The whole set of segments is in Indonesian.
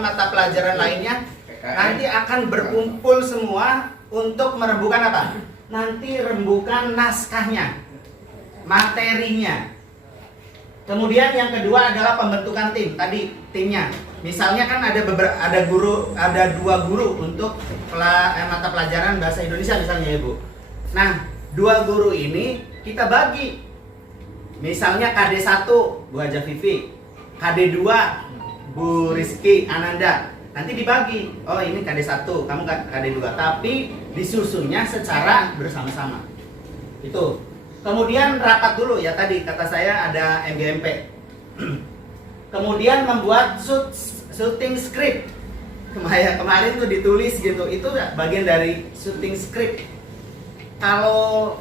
Mata pelajaran lainnya nanti akan berkumpul semua untuk merembukan apa? Nanti rembukan naskahnya, materinya. Kemudian yang kedua adalah pembentukan tim. Tadi timnya, misalnya kan ada dua guru untuk mata pelajaran bahasa Indonesia misalnya, Ibu. Nah, dua guru ini kita bagi. Misalnya KD1 Bu Haja Vivi, KD2 Bu Rizky Ananda. Nanti dibagi. Oh, ini KD1, kamu KD2, tapi disusunnya secara bersama-sama. Itu. Kemudian rapat dulu ya, tadi kata saya ada MGMP. Kemudian membuat shooting script. Kemarin tuh ditulis gitu. Itu bagian dari shooting script. Kalau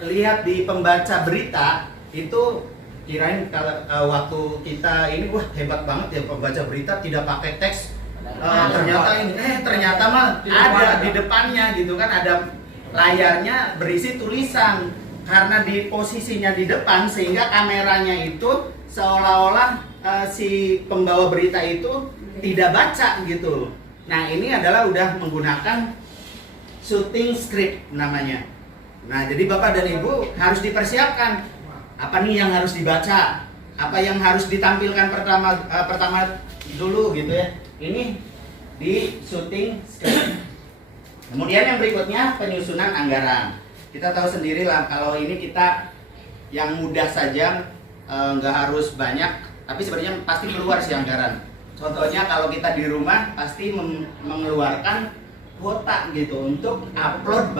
lihat di pembaca berita itu kirain kalau waktu kita ini wah hebat banget ya pembaca berita tidak pakai teks. Ternyata mah ada di depannya gitu kan, ada layarnya berisi tulisan. Karena di posisinya di depan sehingga kameranya itu seolah-olah si pembawa berita itu tidak baca gitu. Nah, ini adalah udah menggunakan shooting script namanya. Nah, jadi Bapak dan Ibu harus dipersiapkan apa nih yang harus dibaca, apa yang harus ditampilkan pertama dulu gitu ya. Ini di shooting script. Kemudian yang berikutnya penyusunan anggaran. Kita tahu sendiri lah kalau ini kita yang mudah saja nggak harus banyak, tapi sebenarnya pasti keluar sih anggaran. Contohnya kalau kita di rumah pasti mengeluarkan kuota gitu untuk upload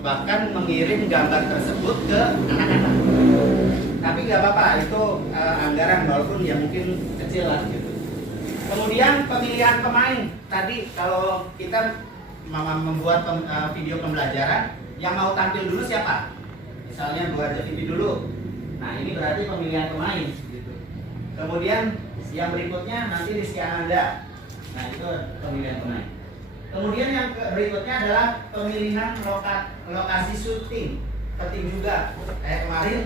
bahkan mengirim gambar tersebut ke anak-anak. Tapi nggak apa-apa, itu anggaran walaupun ya mungkin kecil lah gitu. Kemudian pemilihan pemain. Tadi kalau kita membuat video pembelajaran, yang mau tampil dulu siapa? Misalnya Bu Haja Vivi dulu. Nah, ini berarti pemilihan pemain gitu. Kemudian yang berikutnya nanti Rizky Ananda. Nah, itu pemilihan pemain. Kemudian yang berikutnya adalah pemilihan lokasi syuting. Penting juga. Kayak kemarin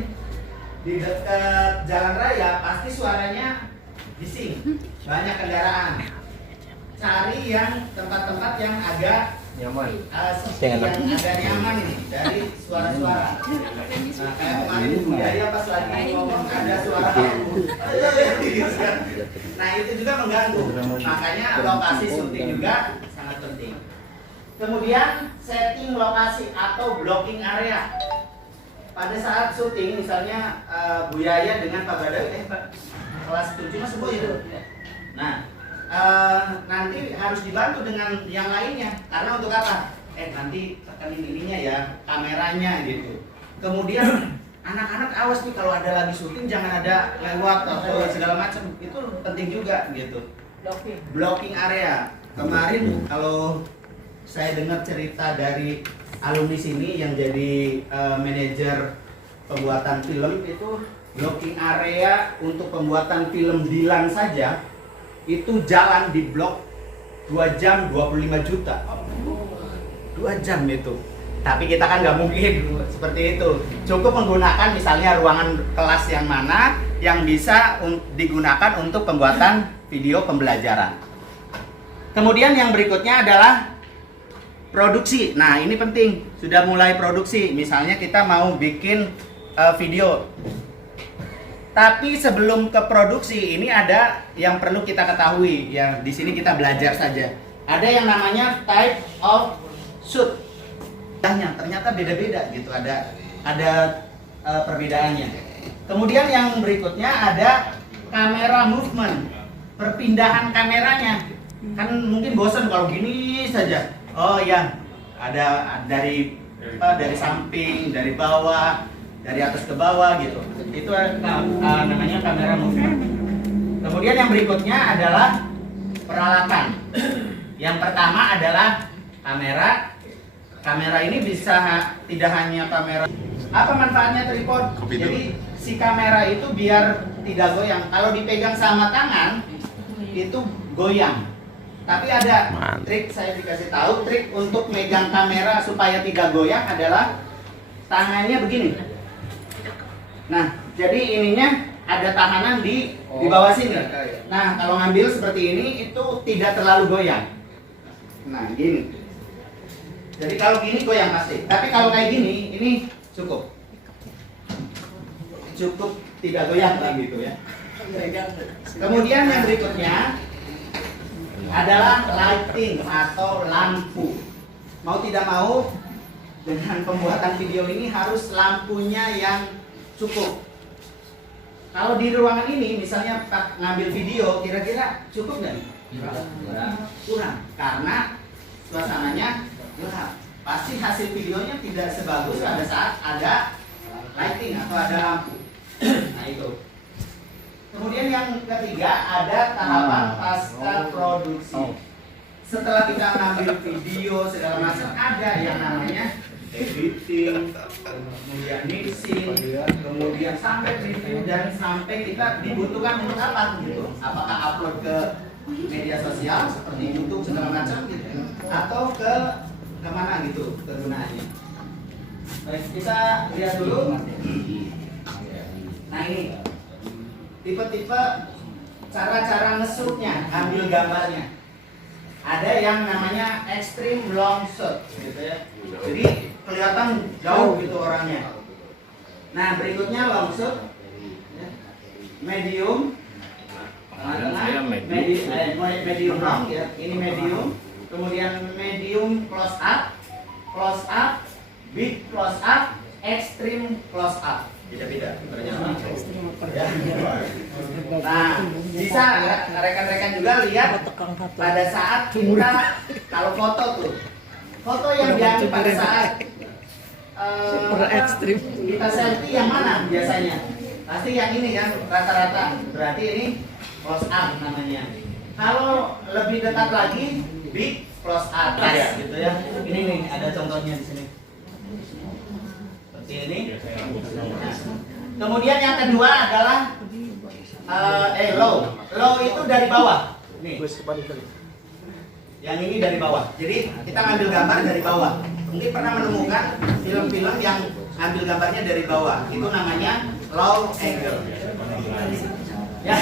di dekat jalan raya pasti suaranya bising, banyak kendaraan. Cari yang tempat-tempat yang agak nyaman, yang agak nyaman nih dari suara-suara. Nah, kayak kemarin Bu Yaya pas lagi ngomong ada suara nah itu juga mengganggu. Makanya lokasi syuting juga sangat penting. Kemudian setting lokasi atau blocking area. Pada saat syuting misalnya Bu Yaya dengan Pak Badawi kelas 7 Mas Bu itu. Nah, nanti harus dibantu dengan yang lainnya karena untuk apa? Nanti tekenin ininya ya, kameranya gitu. Kemudian anak-anak awas nih kalau ada lagi syuting jangan ada lewat atau segala macam, itu penting juga gitu. Blocking area. Kemarin kalau saya dengar cerita dari alumni sini yang jadi manajer pembuatan film itu, blocking area untuk pembuatan film Dilan saja itu jalan di blok 2 jam 25 juta. 2 jam itu. Tapi kita kan nggak mungkin seperti itu. Cukup menggunakan misalnya ruangan kelas yang mana yang bisa digunakan untuk pembuatan video pembelajaran. Kemudian yang berikutnya adalah produksi. Nah, ini penting. Sudah mulai produksi. Misalnya kita mau bikin video. Tapi sebelum ke produksi ini ada yang perlu kita ketahui. Ya, di sini kita belajar saja. Ada yang namanya type of shoot. Ternyata beda-beda gitu. Ada perbedaannya. Kemudian yang berikutnya ada kamera movement. Perpindahan kameranya. Kan mungkin bosan kalau gini saja. Oh ya, ada dari samping, dari bawah, dari atas ke bawah gitu. Itu namanya kamera movement. Kemudian yang berikutnya adalah peralatan. Yang pertama adalah kamera. Kamera ini bisa tidak hanya kamera. Apa manfaatnya tripod? Jadi si kamera itu biar tidak goyang. Kalau dipegang sama tangan itu goyang. Tapi ada trik, saya dikasih tahu trik untuk megang kamera supaya tidak goyang adalah tangannya begini. Nah, jadi ininya ada tahanan di bawah sini. Nah, kalau ngambil seperti ini itu tidak terlalu goyang. Nah, gini. Jadi kalau gini goyang pasti. Tapi kalau kayak gini, ini cukup. Cukup tidak goyang lah gitu ya. Kemudian yang berikutnya adalah lighting atau lampu. Mau tidak mau dengan pembuatan video ini harus lampunya yang cukup. Kalau di ruangan ini misalnya ngambil video, kira-kira cukup nggak nih? Kurang, karena suasananya gelap. Pasti hasil videonya tidak sebagus pada saat ada lighting atau ada lampu. Nah itu. Kemudian yang ketiga ada tahapan pasca produksi. Setelah kita ngambil video segala macam, ada yang namanya editing, kemudian mixing, kemudian sampai review dan sampai kita dibutuhkan untuk apa gitu? Apakah upload ke media sosial seperti YouTube segala macam gitu, atau ke kemana gitu kegunaannya? Baik, kita lihat dulu. Nah ini tipe-tipe cara-cara nge-shootnya, ambil gambarnya. Ada yang namanya extreme long shot gitu ya. Jadi kelihatan jauh gitu orangnya. Nah, berikutnya long shot, medium, medium long ya. Ini medium. Kemudian medium close up, big close up, extreme close up. Beda-beda. Nah, bisa rekan-rekan juga lihat pada saat kita kalau foto tuh, foto yang diambil pada saat kita selfie yang mana biasanya? Pasti yang ini kan rata-rata. Berarti ini close up namanya. Kalau lebih dekat lagi, big close up gitu ya. Ini nih ada contohnya di sini. Ini. Kemudian yang kedua adalah low. Low itu dari bawah. Nih. Yang ini dari bawah. Jadi kita ngambil gambar dari bawah. Mungkin pernah menemukan film-film yang ngambil gambarnya dari bawah. Itu namanya low angle. Ya.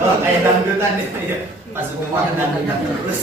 Oh, kayak dangdutan nih. Pas semua dangdutan terus.